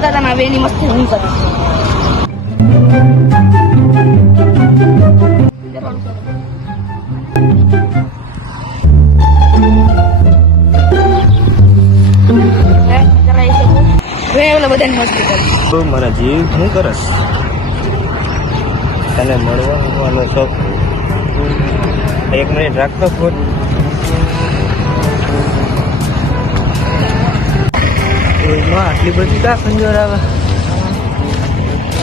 કરતા હતા ને હવે એની મસ્તી હું કરું. બધાને મસ્તી કરી મારા જીવ શું કરસ તને મળવાનો શોખ. એક મિનિટ રાખતો ફોન. આટલી બધી કા ખંજર આવે.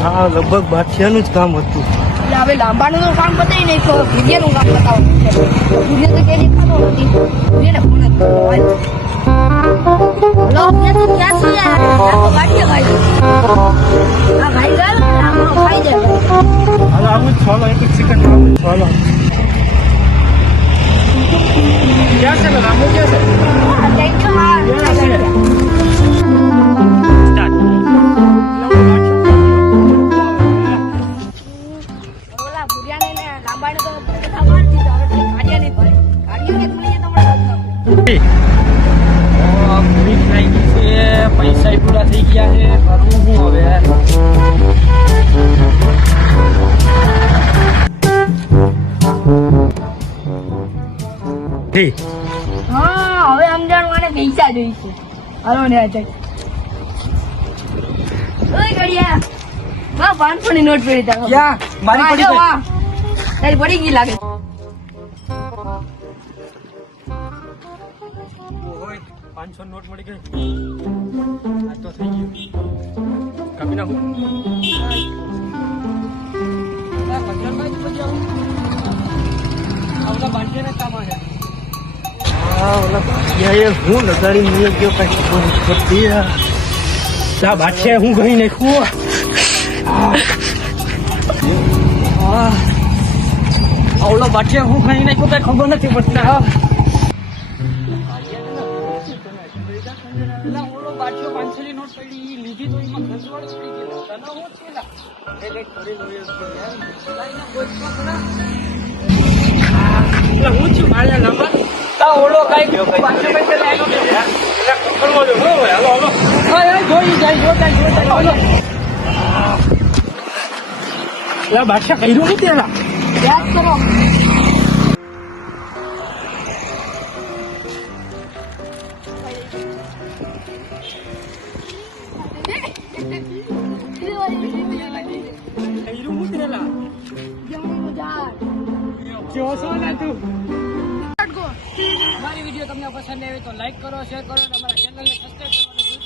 હા લગભગ બાઠિયાનું જ કામ હતું. એટલે હવે લાંબાનું તો કામ બતાવી નહીં તો ભૂરિયાનું કામ બતાવું. ભૂરિયા તો ક્યાંય દેખાતો નથી. ભૂરિયાને ફોન જ કરો. હલો ક્યાં છે યાર? આ તો બાઠિયા ભાઈ. આ ભાઈ ગયો આપણો ખાઈ જાય. હાલો આવું જ છોલો એક જ સેકન્ડ આવું છોલો. ક્યાં છે રામુ ક્યાં છે? થેન્ક યુ હા. પૈસા પૂરા થઈ ગયા છે. કરવું શું હવે? હા હવે સમજાણું મને પૈસા જોઈશે. હાલો ને આજે ઓય ગડિયા વાહ 500 ની નોટ પડી તા. ક્યાં મારી પડી ગઈ? તારી પડી ગઈ લાગે. 500 નોટ મળી ગઈ. આ તો થઈ ગયું. કાપી નાખું. હું લગાડી મેં ગયો કઈ પડતી. બાદશાહ હું ગઈ નાખું. ઓલો બાદશાહ હું ગઈ નાખ્યું કઈ ખબર નથી પડતા. ઓલો બાદશાહ 500 ની નોટ પડી લીધી તો એમાં ખસવાડ પડી ગયો. તને હું છેલા એ કઈ કરી લો હું છું મારા નંબર તા ઓલો કઈ 500 પૈસા લાવ્યો છે. એટલે પકડવો જો હો હાલો હાલો. હા જોઈ જાય હાલો. લા બાદશાહ કર્યું નહીં તેલા યાદ કરો. મારી વિડીયો તમને પસંદ આવે તો લાઈક કરો, શેર કરો અને અમારા ચેનલને સબસ્ક્રાઇબ કરો.